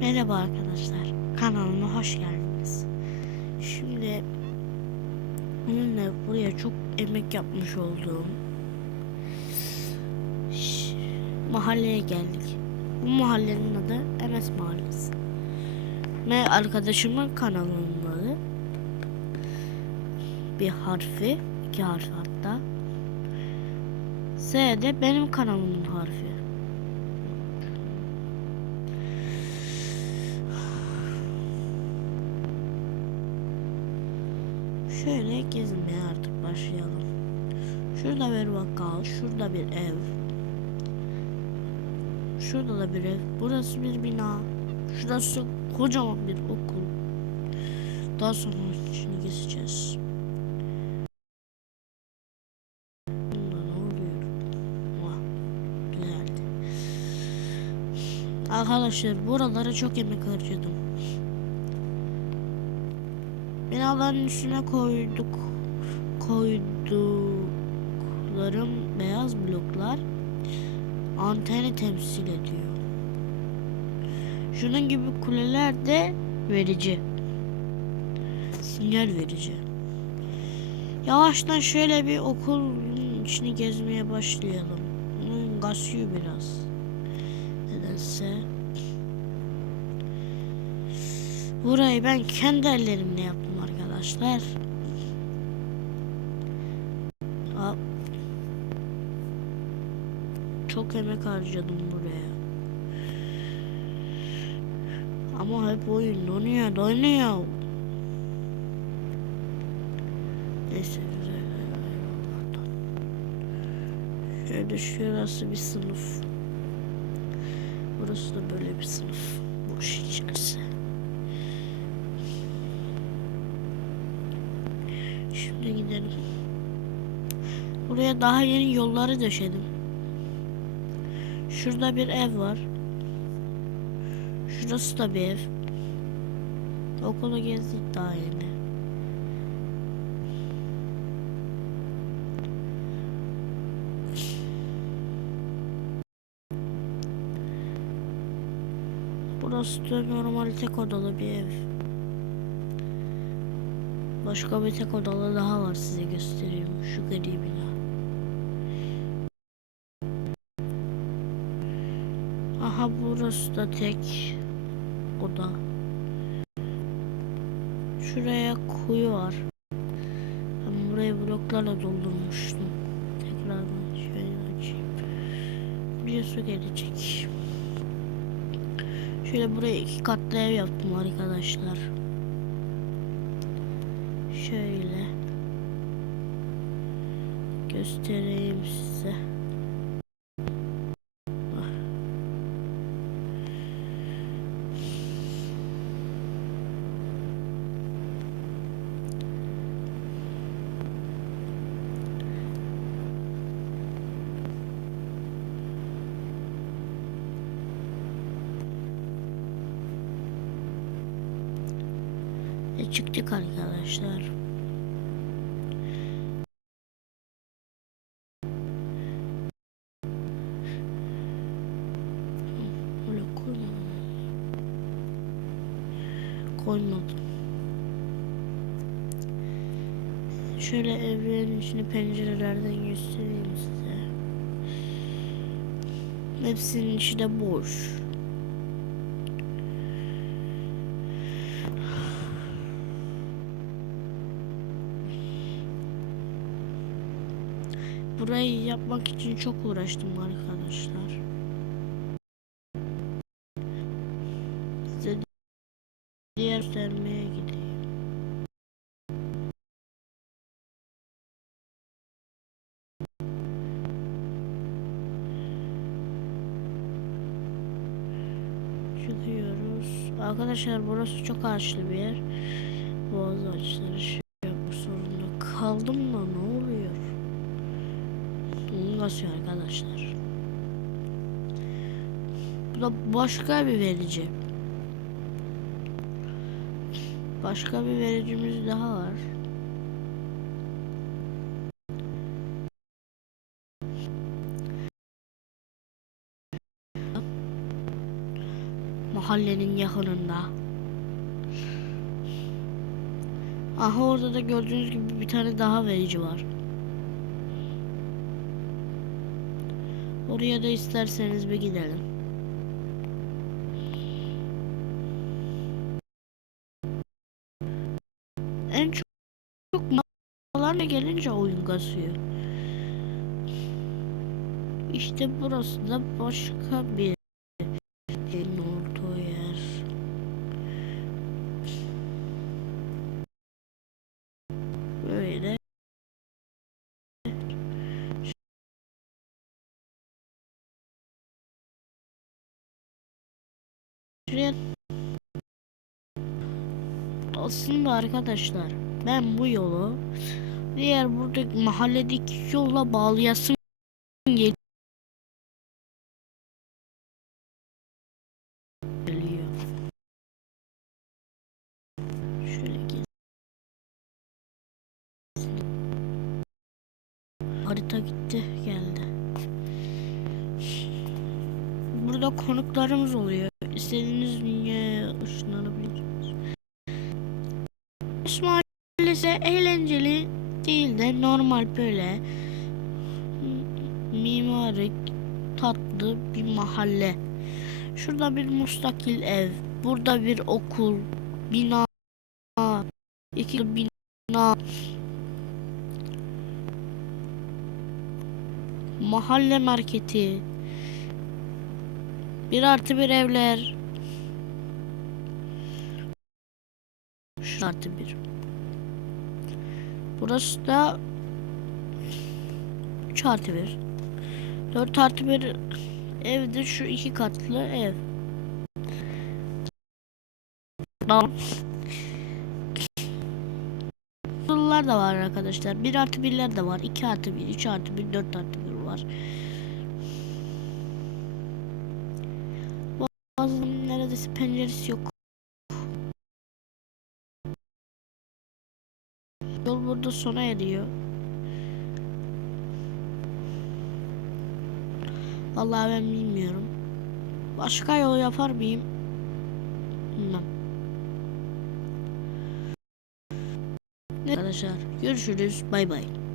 Merhaba arkadaşlar. Kanalıma hoş geldiniz. Şimdi bununla buraya çok emek yapmış olduğum mahalleye geldik. Bu mahallenin adı Emes Mahallesi. Ve arkadaşımın kanalının adı bir harfi, iki harfi hatta. S de benim kanalımın harfi. Şöyle gezmeye artık başlayalım. Şurada bir bakkal, şurada bir ev. Şurada da bir ev. Burası bir bina. Şurası kocaman bir okul. Daha sonra içini gezeceğiz. Bunda ne oluyor? Vah, güzeldi. Arkadaşlar buralara çok emek harcadım. Binaların üstüne koyduk koyduklarım beyaz bloklar anteni temsil ediyor. Şunun gibi kuleler de verici. Sinyal verici. Yavaştan şöyle bir okulun içini gezmeye başlayalım. Bunun kasıyor biraz. Nedense. Burayı ben kendi ellerimle yaptım arkadaşlar. Çok emek harcadım buraya. Ama hep oyun donuyor donuyor. Neyse güzel. Şöyle şurası bir sınıf. Burası da böyle bir sınıf. Boş içerisi. Şimdi gidelim. Buraya daha yeni yolları döşedim. Şurada bir ev var. Şurası da bir ev. Okulu gezdik daha yeni. Burası da normal tek odalı bir ev. Başka bir tek odalı daha var size göstereyim. Şu gri bina. Aha burası da tek oda. Şuraya kuyu var. Ben burayı bloklarla doldurmuştum. Tekrardan şöyle açayım. Buraya su gelecek. Şöyle buraya iki katlı ev yaptım arkadaşlar. Şöyle göstereyim size. Çıktık arkadaşlar. Koymadım. Şöyle evlerin içini pencerelerden göstereyim size. Hepsinin içi de boş. Burayı yapmak için çok uğraştım arkadaşlar. Size diğer sermeye gideyim. Çıkıyoruz. Arkadaşlar burası çok ağaçlı bir yer. Boğaz ağaçları şey yapmak zorunda kaldım da ne basıyor arkadaşlar. Bu da başka bir verici. Başka bir vericimiz daha var. Mahallenin yakınında. Aha orada da gördüğünüz gibi bir tane daha verici var. Oraya da isterseniz bir gidelim. En çok, çok malarla gelince oyun kasıyor. İşte burası da başka bir Şuraya aslında arkadaşlar ben bu yolu diğer buradaki mahalledeki yolla bağlayasım geliyor. Harita gitti geldi. Burada konuklarımız oluyor. İstediğiniz dünyaya ışınlanabilirsiniz. İsmail Mahallesi eğlenceli değil de normal böyle m- mimarik tatlı bir mahalle. Şurada bir mustakil ev, burada bir okul, bina, iki bina, mahalle marketi, bir artı bir evler, şu artı bir. Burası da 3 artı bir. 4 artı bir evde şu iki katlı ev. Tamam. Yollar da var arkadaşlar. 1 artı 1'ler de var. 2 artı 1, 3 artı 1, 4 artı 1 var. Neredeyse penceresi yok. Yol burada sona eriyor. Vallahi ben bilmiyorum. Başka yol yapar mıyım? Bilmem. Arkadaşlar görüşürüz. Bay bay.